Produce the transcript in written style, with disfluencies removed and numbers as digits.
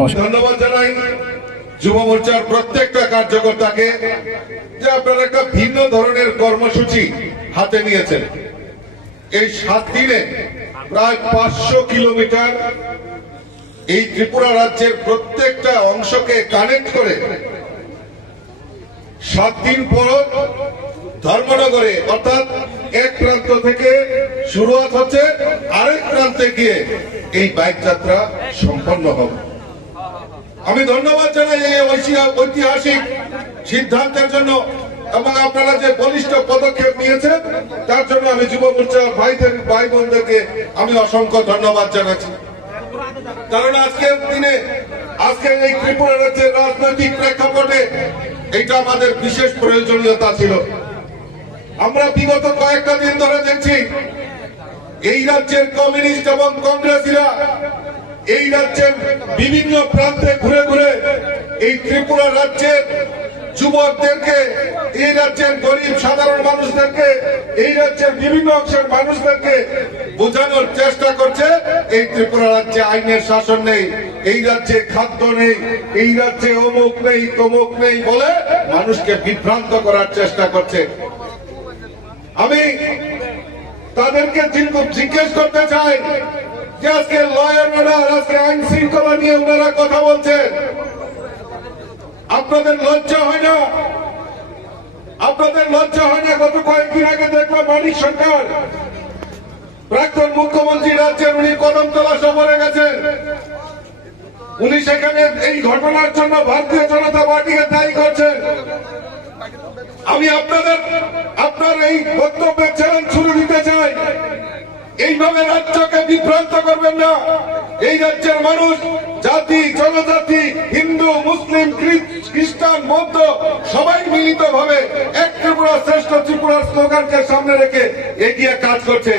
ধন্যবাদ জানাই যুব মোর্চার প্রত্যেকটা কার্যকর্তাকে যে আপনারা একটা ভিন্ন ধরনের কর্মসূচি হাতে নিয়েছেন। এই 7 দিনে প্রায় 500 কিলোমিটার এই ত্রিপুরা রাজ্যের প্রত্যেকটা অংশকে কানেক্ট করে 7 দিন পর ধর্মনগরে অর্থাৎ এক প্রান্ত থেকে শুরুয়াত হচ্ছে, আরেক প্রান্তে গিয়ে এই বাইক যাত্রা সম্পন্ন হবে। আমি ধন্যবাদ জানাই এই ঐতিহাসিক সিদ্ধান্তের জন্য এবং আপনারা যে বলিষ্ঠ পদক্ষেপ নিয়েছেন তার জন্য আমি যুব মোর্চার ভাই বোনদেরকে আমি অসংখ্য ধন্যবাদ জানাচ্ছি। কারণ আজকের দিনে আজকের এই ত্রিপুরা রাজ্যের রাজনৈতিক প্রেক্ষাপটে এটা আমাদের বিশেষ প্রয়োজনীয়তা ছিল। আমরা বিগত কয়েকটা দিন ধরে দেখছি এই রাজ্যের কমিউনিস্ট এবং কংগ্রেসীরা এই রাজ্যের বিভিন্ন প্রান্তে ঘুরে ঘুরে এই ত্রিপুরা রাজ্যের যুবকদেরকে, এই রাজ্যের গরিব সাধারণ মানুষদেরকে, এই রাজ্যের বিভিন্ন অংশের মানুষদেরকে বোঝানোর চেষ্টা করছে এই ত্রিপুরা রাজ্যে আইনের শাসন নেই, এই রাজ্যে খাদ্য নেই, এই রাজ্যে অমুক নেই তমুক নেই বলে মানুষকে বিভ্রান্ত করার চেষ্টা করছে। আমি তাদেরকে জিজ্ঞেস করতে চাই যে আজকে ল অ্যান্ড অর্ডার, আজকে আইন শৃঙ্খলা নিয়ে ওনারা কথা বলছেন, আপনাদের লজ্জা হয় না? আপনাদের লজ্জা হয় না? গত কয়েকদিন আগে দেখলাম মানিক সরকার প্রাক্তন মুখ্যমন্ত্রী রাজ্যের, উনি কদমতলা সফরে গেছেন, উনি সেখানে এই ঘটনার জন্য ভারতীয় জনতা পার্টিকে দায়ী করছেন। আমি আপনার এই বক্তব্যের চ্যালেঞ্জ ছুড়ে দিতে চাই, এইভাবে রাজ্যকে বিভ্রান্ত করবেন না। এই রাজ্যের মানুষ জাতি জনজাতি, হিন্দু মুসলিম খ্রিস্টান বৌদ্ধ সবাই মিলিত ভাবে এক ত্রিপুরা শ্রেষ্ঠ ত্রিপুরার স্লোগানকে সামনে রেখে এগিয়ে কাজ করছে।